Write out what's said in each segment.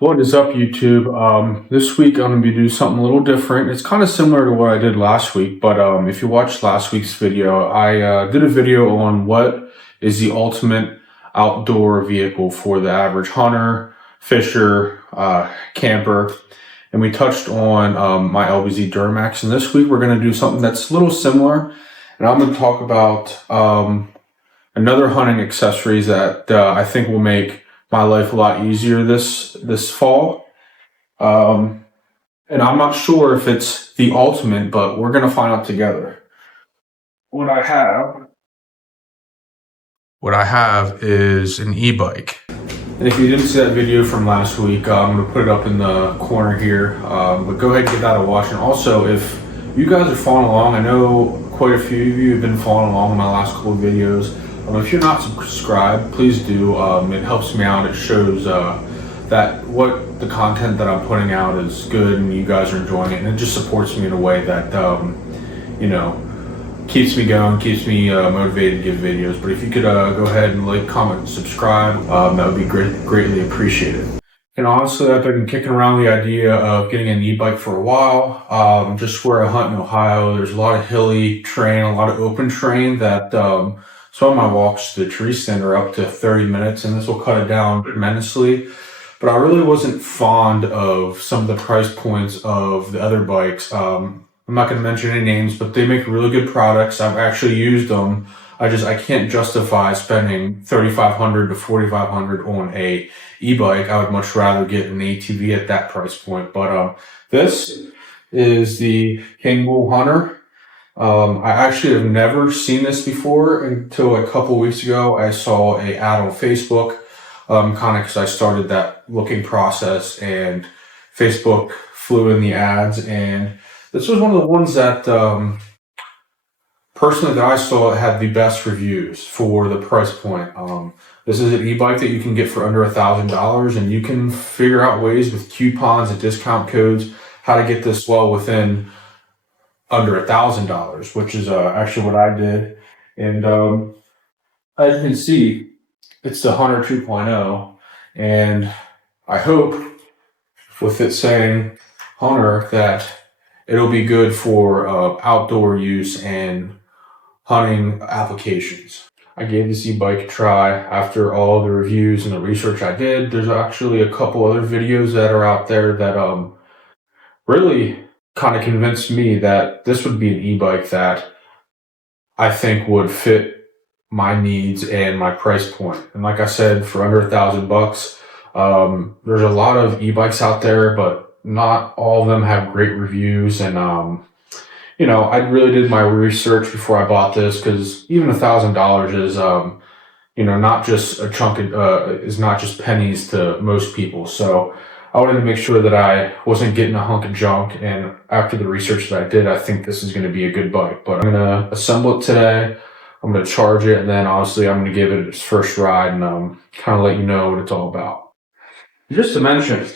What is up, YouTube? This week I'm going to be doing something a little different. It's kind of similar to what I did last week, but if you watched last week's video, I did a video on what is the ultimate outdoor vehicle for the average hunter, fisher, camper, and we touched on my LBZ Duramax. And this week we're going to do something that's a little similar, and I'm going to talk about another hunting accessories that I think will make my life a lot easier this fall. And I'm not sure if it's the ultimate, but we're gonna find out together. What I have is an e-bike. And if you didn't see that video from last week, I'm gonna put it up in the corner here. But go ahead and give that a watch. And also, if you guys are following along, I know quite a few of you have been following along in my last couple of videos. If you're not subscribed, please do. It helps me out. It shows that what the content that I'm putting out is good and you guys are enjoying it, and it just supports me in a way that keeps me going, keeps me motivated to give videos. But if you could go ahead and like, comment, and subscribe, that would be greatly appreciated. And honestly, I've been kicking around the idea of getting an e-bike for a while. Just where I hunt in Ohio, there's a lot of hilly terrain, a lot of open terrain that some of my walks to the tree stand are up to 30 minutes, and this will cut it down tremendously. But I really wasn't fond of some of the price points of the other bikes. I'm not going to mention any names, but they make really good products. I've actually used them. I can't justify spending $3,500 to $4,500 on a e-bike. I would much rather get an ATV at that price point. But this is the Kingbull Hunter. I actually have never seen this before until a couple weeks ago. I saw an ad on Facebook, kind of because I started that looking process, and Facebook flew in the ads, and this was one of the ones that personally that I saw had the best reviews for the price point. This is an e-bike that you can get for under $1,000, and you can figure out ways with coupons and discount codes how to get this well within under $1,000, which is actually what I did. And as you can see, it's the Hunter 2.0, and I hope with it saying Hunter that it'll be good for outdoor use and hunting applications. I gave this e-bike a try after all the reviews and the research I did. There's actually a couple other videos that are out there that really kind of convinced me that this would be an e-bike that I think would fit my needs and my price point. And like I said, for under $1,000, there's a lot of e-bikes out there, but not all of them have great reviews. And I really did my research before I bought this, because even $1,000 is not just a chunk of is not just pennies to most people. So I wanted to make sure that I wasn't getting a hunk of junk, and after the research that I did, I think this is going to be a good bike. But I'm going to assemble it today, I'm going to charge it, and then obviously I'm going to give it its first ride and kind of let you know what it's all about. Just to mention,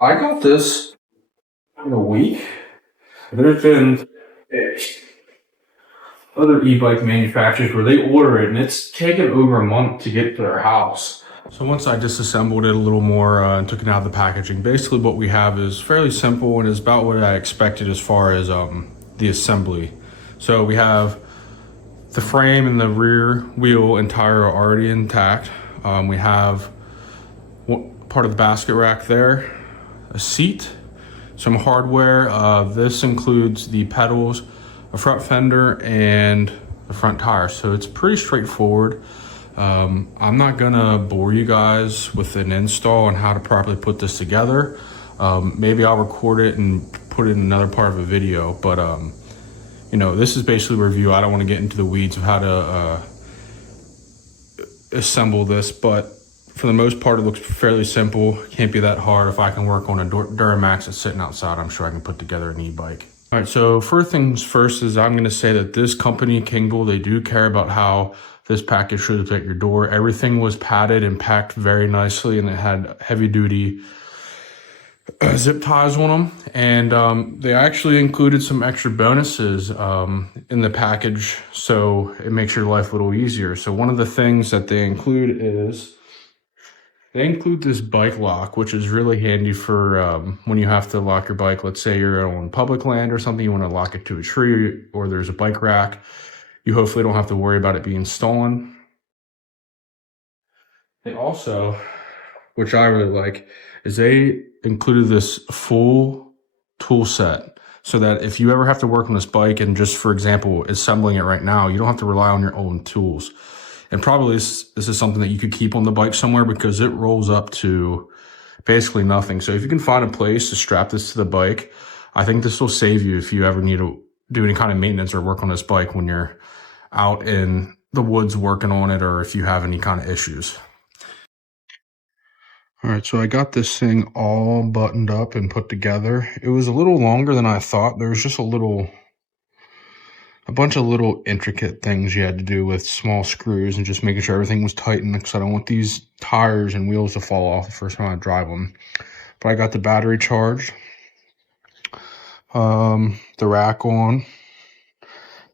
I got this in a week. There's been other e-bike manufacturers where they order it, and it's taken over a month to get to their house. So once I disassembled it a little more and took it out of the packaging, basically what we have is fairly simple and is about what I expected as far as the assembly. So we have the frame and the rear wheel and tire are already intact. We have part of the basket rack there, a seat, some hardware. This includes the pedals, a front fender, and the front tire. So it's pretty straightforward. I'm not gonna bore you guys with an install on how to properly put this together. Maybe I'll record it and put it in another part of a video, but this is basically a review. I don't want to get into the weeds of how to assemble this, but for the most part it looks fairly simple. Can't be that hard. If I can work on a Duramax that's sitting outside, I'm sure I can put together an e-bike. All right, so first things first is I'm going to say that this company, Kingbull, they do care about how this package shows at your door. Everything was padded and packed very nicely, and it had heavy duty zip ties on them. And they actually included some extra bonuses in the package, so it makes your life a little easier. So one of the things that they include is They include this bike lock, which is really handy for when you have to lock your bike. Let's say you're on public land or something, you want to lock it to a tree, or there's a bike rack. You hopefully don't have to worry about it being stolen. They also, which I really like, is they included this full tool set so that if you ever have to work on this bike and just, for example, assembling it right now, you don't have to rely on your own tools. And probably this is something that you could keep on the bike somewhere because it rolls up to basically nothing. So if you can find a place to strap this to the bike, I think this will save you if you ever need to do any kind of maintenance or work on this bike when you're out in the woods working on it, or if you have any kind of issues. All right, so I got this thing all buttoned up and put together. It was a little longer than I thought. There was just a bunch of little intricate things you had to do with small screws and just making sure everything was tightened, because I don't want these tires and wheels to fall off the first time I drive them. But I got the battery charged, the rack on.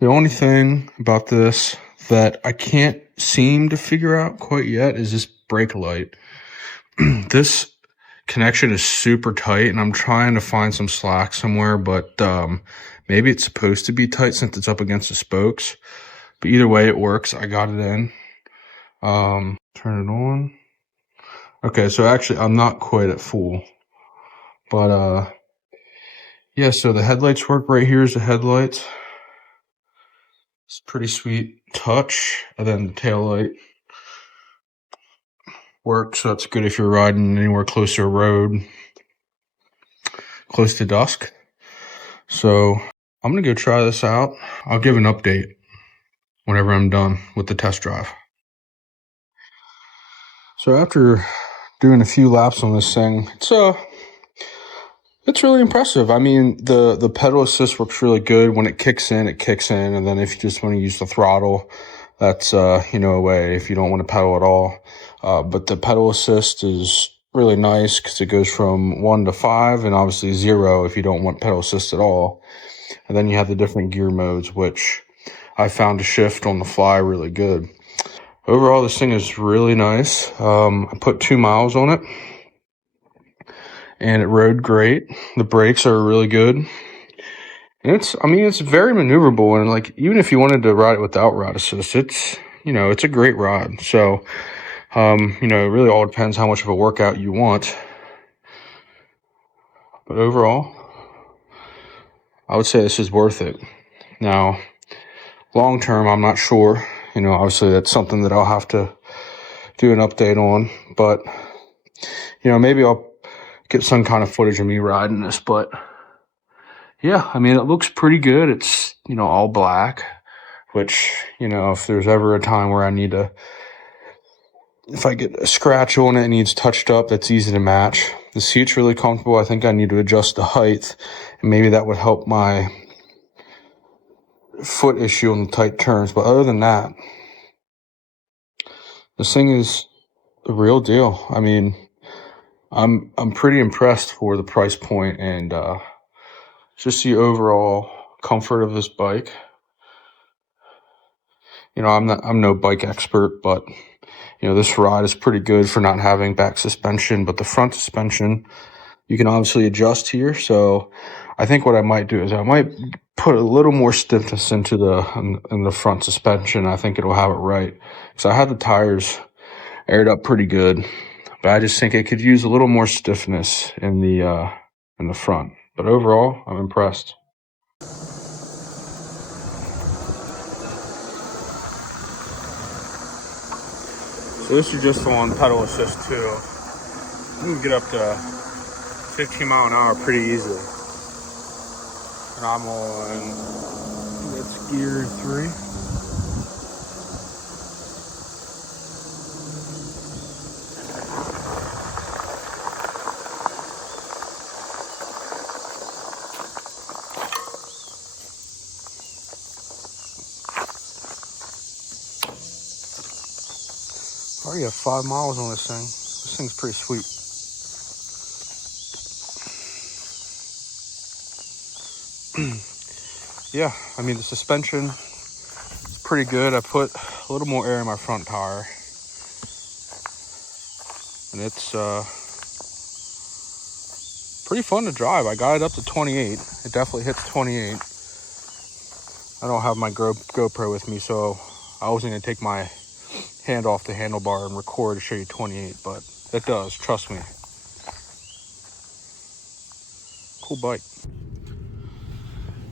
The only thing about this that I can't seem to figure out quite yet is this brake light. This connection is super tight, and I'm trying to find some slack somewhere, but maybe it's supposed to be tight since it's up against the spokes. But either way, it works. I got it in. Turn it on. Okay, so actually I'm not quite at full, but yeah, so the headlights work. Right here is the headlights. It's pretty sweet touch. And then the tail light works, so that's good if you're riding anywhere close to a road, close to dusk. So I'm gonna go try this out. I'll give an update whenever I'm done with the test drive. So after doing a few laps on this thing, it's really impressive. I mean, the pedal assist works really good. When it kicks in, and then if you just want to use the throttle, that's a way if you don't want to pedal at all. But the pedal assist is really nice because it goes from 1 to 5, and obviously 0 if you don't want pedal assist at all. And then you have the different gear modes, which I found to shift on the fly really good. Overall, this thing is really nice. I put 2 miles on it, and it rode great. The brakes are really good. And it's very maneuverable, and like, even if you wanted to ride it without ride assist, it's a great ride. So, it really all depends how much of a workout you want. But overall, I would say this is worth it. Now, long term, I'm not sure. Obviously that's something that I'll have to do an update on, but maybe I'll get some kind of footage of me riding this. But yeah, I mean, it looks pretty good. It's all black, which if there's ever a time where if I get a scratch on it and needs touched up, that's easy to match. The seat's really comfortable. I think I need to adjust the height, and maybe that would help my foot issue on the tight turns. But other than that, this thing is the real deal. I mean, I'm pretty impressed for the price point and just the overall comfort of this bike. I'm no bike expert, but this ride is pretty good for not having back suspension. But the front suspension, you can obviously adjust here. So I think what I might do is I might put a little more stiffness into the front suspension. I think it'll have it right. So I have the tires aired up pretty good, but I just think it could use a little more stiffness in the front. But overall, I'm impressed. So this is just on pedal assist too. You can get up to 15 mile an hour pretty easily. And I'm on, that's gear 3. I already have 5 miles on this thing. This thing's pretty sweet. Yeah, I mean, the suspension is pretty good. I put a little more air in my front tire. and it's pretty fun to drive. I got it up to 28. It definitely hits 28. I don't have my GoPro with me, so I wasn't gonna take my hand off the handlebar and record to show you 28, but it does, trust me. Cool bike.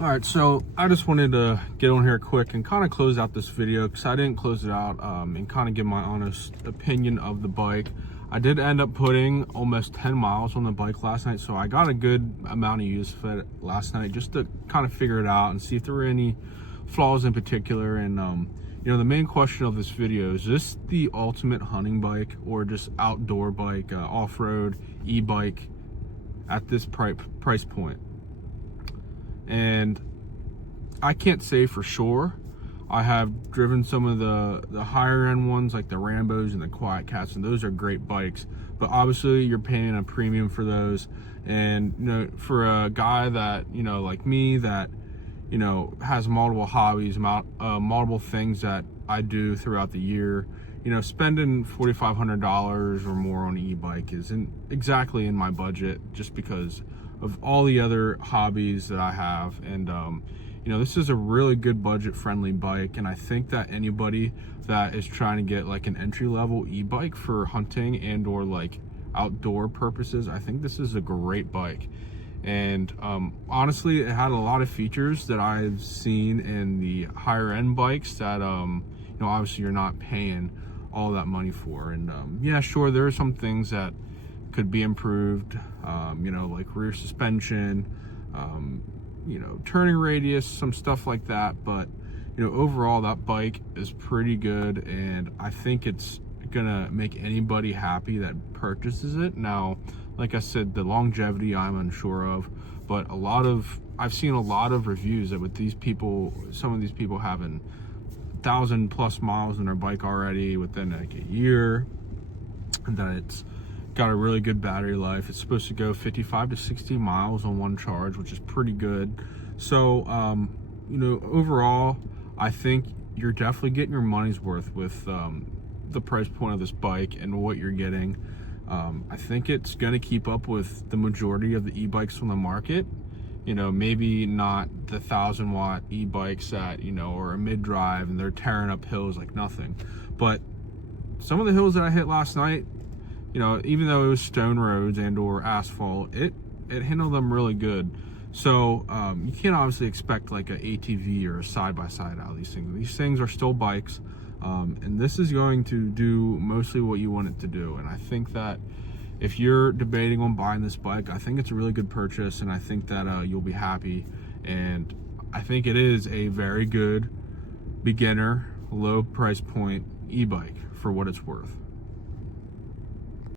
All right, so I just wanted to get on here quick and kind of close out this video, because I didn't close it out, and kind of give my honest opinion of the bike. I did end up putting almost 10 miles on the bike last night, so I got a good amount of use of it last night just to kind of figure it out and see if there were any flaws in particular. And you know, the main question of this video, is this the ultimate hunting bike or just outdoor bike, off-road e-bike at this price point? And I can't say for sure. I have driven some of the higher end ones like the Rambos and the Quiet Cats, and those are great bikes, but obviously you're paying a premium for those. And you know, for a guy that, you know, like me, that, you know, has multiple hobbies, multiple things that I do throughout the year, you know, spending $4,500 or more on an e-bike isn't exactly in my budget, just because of all the other hobbies that I have. And you know, this is a really good budget friendly bike, and I think that anybody that is trying to get like an entry-level e-bike for hunting and or like outdoor purposes, I think this is a great bike. And honestly, it had a lot of features that I've seen in the higher end bikes that you know, obviously you're not paying all that money for. And yeah, sure, there are some things that could be improved, you know, like rear suspension, you know, turning radius, some stuff like that. But you know, overall that bike is pretty good, and I think it's gonna make anybody happy that purchases it. Now, like I said, the longevity I'm unsure of, but I've seen a lot of reviews that with these people, some of these people having 1,000+ miles on their bike already within like a year, and that it's got a really good battery life. It's supposed to go 55 to 60 miles on one charge, which is pretty good. So you know, overall I think you're definitely getting your money's worth with the price point of this bike and what you're getting. I think it's going to keep up with the majority of the e-bikes on the market. You know, maybe not the 1,000-watt e-bikes that, you know, are a mid-drive and they're tearing up hills like nothing, but some of the hills that I hit last night, you know, even though it was stone roads and or asphalt, it handled them really good. So you can't obviously expect like an ATV or a side-by-side out of these things. These things are still bikes, and this is going to do mostly what you want it to do. And I think that if you're debating on buying this bike, I think it's a really good purchase, and I think that you'll be happy. And I think it is a very good beginner, low price point e-bike for what it's worth.